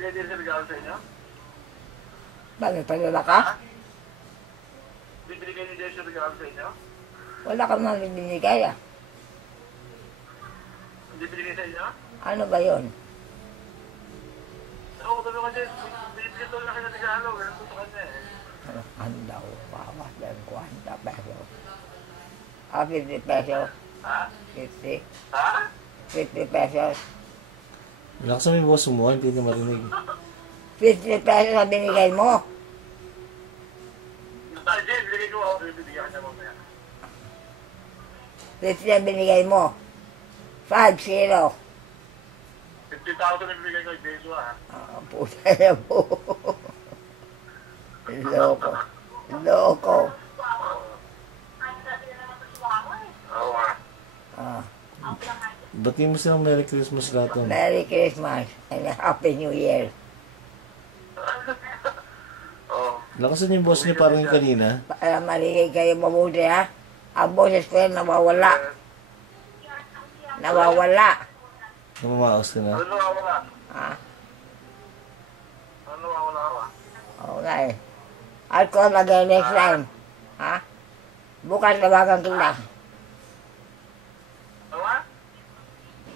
binibigay din sa regalo sa inyo? Bakit palala ka? Bibigay din din sa regalo sa inyo? Wala ka naman binigay ah. Hindi binigay sa inyo? Ano ba yun? Oo, tulungan din. Binibigay tulong na kayo ng regalo. Ganun po sa kanya eh. Handa ko pa. Mas lang 40 pesos. 50 pesos. Ha? 50. Ha? 50 pesos. Lakas mo yung boss mo, hindi na marinig. 50 pesos ang binigay mo. Dahil Jay, binigay ko ako. Bibigyan ka niya mamaya. 50 ang binigay mo. 5-0. 50,000 na bibigay ko. Beso ha. Puta na po. Loko. Loko. Oo ha. Ah. Ba't mo silang Merry Christmas lahat to? Merry Christmas and Happy New Year. Oo. Lakasan yung boss niya parang yung kanina. Para marigay kayo mabuti ha. Ang boses ko yan nawawala. Nawawala. Namamaos ka na. Ano nawawala? Ha? Ano nawawala ka? Okay. I'll call again next time. Ha? Bukas tawagan kita. Ano ha?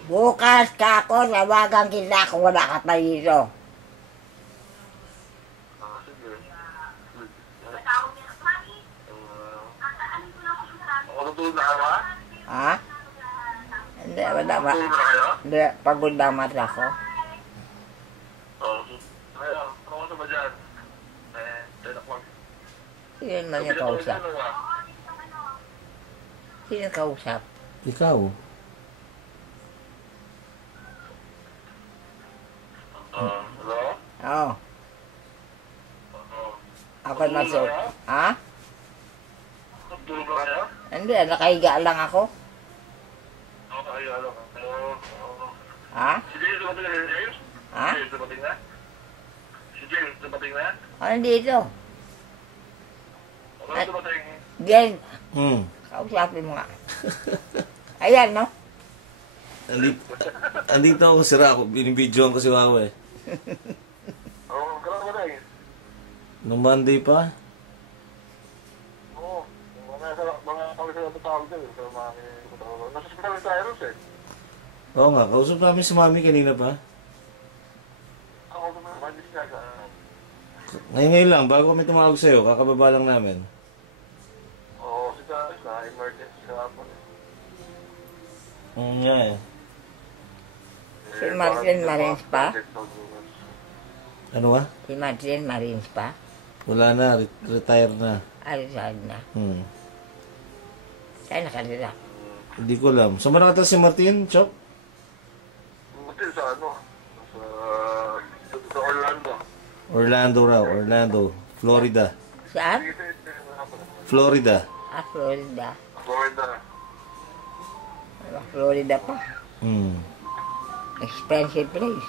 Bukas ka ako, tawagan kita kung wala ka pa dito. Sige. Matutulog na ka ba? Ha? Hindi, wala ba? Matutulog na kayo? Hindi, pagod na mata ko. Oo. Ayun, ano ka ba dyan? 10 o'clock. Sino man yung kausap? Sino yung kausap? Ikaw. Hello? Oo. Ako nasot. Ha? Matutulog na kayo? Hindi, nakahiga lang ako. Okay, ano ka? Ha? Si James dumating na si James? Ha? Si James dumating na? Si James dumating na? Ano dito? Ano dumating? Diyan, kausapin mo nga. Ayan, no? Andito ako sira ako. Binibidyoan ko si Wawa eh. Oo, kailan dumating? Nung Monday pa. Oo. Mga kami sa tawag din. Sa mga nasa hospital ni Cyrus eh. Oo nga, kausap namin si Mami kanina pa. Ako naman, mandis niya ka. Ngayon lang, bago kami tumawag sa'yo, kakababa lang namin. Oo, si Cyrus na, emergency sa hapon eh. Nga eh. Si Martin Marines pa? Ano ba? Si Martin Marines pa? Wala na, retire na. Alisad na. Saan nakalila? Hindi ko alam. Saan ba nakatira si Martin, Chok? Buti sa ano? Sa Orlando. Orlando raw, Orlando. Florida. Saan? Florida. Florida. Florida. Florida pa. Expensive place.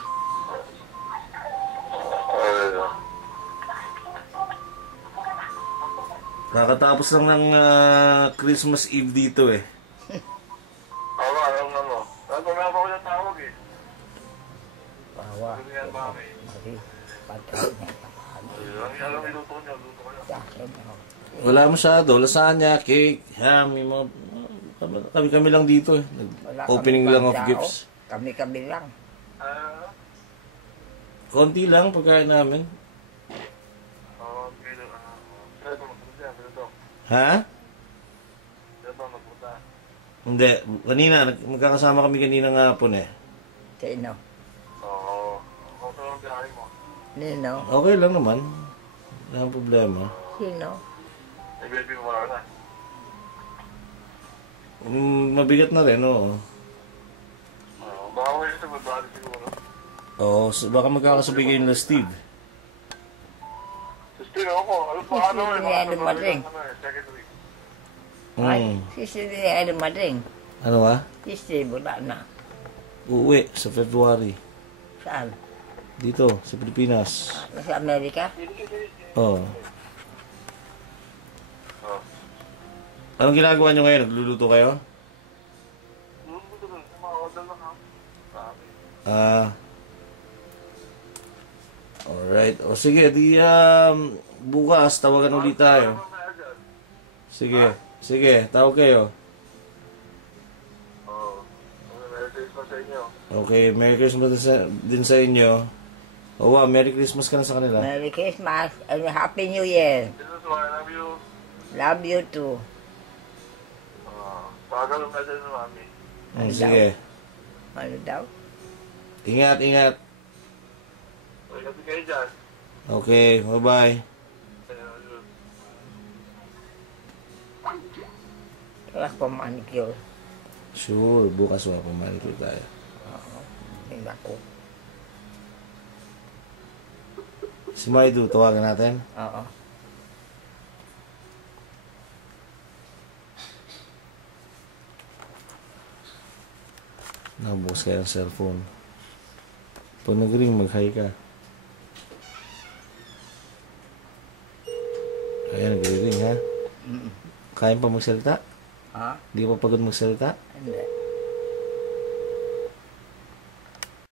Nakatapos lang ng Christmas Eve dito eh. Oo, alam na mo. Ano nga ba ko yung tawag eh? Wawa. Ano yan, mami? Patay na. Alam mo, luto niya, luto ko yan. Wala masyado. Lasagna, cake, ham, yung mga... Kami lang dito eh. Opening lang of gifts. Kami lang. Konti lang pagkain namin. Ha? Hindi. Kanina, magkakasama kami kanina ng hapon eh. Sino? Oo. Kung saan ang biyahe mo? Nino? Okay lang naman. Wala ang problema. Sino? May baby mo wala na. Mabigat na rin, oo. Baka kayo sa magbali siguro. Oo, baka magkakasabay kayo nila Steve. Steve, ako. Ano pa ano eh? Hindi niya dumating. Second week. Ay, si Steve niya ay dumating. Ano ba? Si Steve wala na. Uuwi sa February. Saan? Dito, sa Pilipinas. Sa Amerika? Oo. Anong ginagawa nyo ngayon? Nagluluto kayo? Alright. O sige, di bukas tawagan ulit tayo. Sige. Sige, tawag kayo. Oo. Merry Christmas sa inyo. Okay, Merry Christmas din sa inyo. O wow, Merry Christmas ka na sa kanila. Merry Christmas and Happy New Year. Jesus, I love you. Love you too. Tawagan mo message mo, mami. Sige. Ano daw? Ingat, ingat. Ingat kayo dyan. Okay, bye-bye. Wala pa manicure. Sure, bukas wala pang manicure tayo. Oo. Hindi ako. Si Maidu, tawagan natin. Oo. Nabukas kayo ang cellphone. Pag nag-ring, mag-hi ka. Ayan, nag-ring ha. Mm. Kaya pa magsalita? Ha? Di ka pa pagod magsalita? Hindi.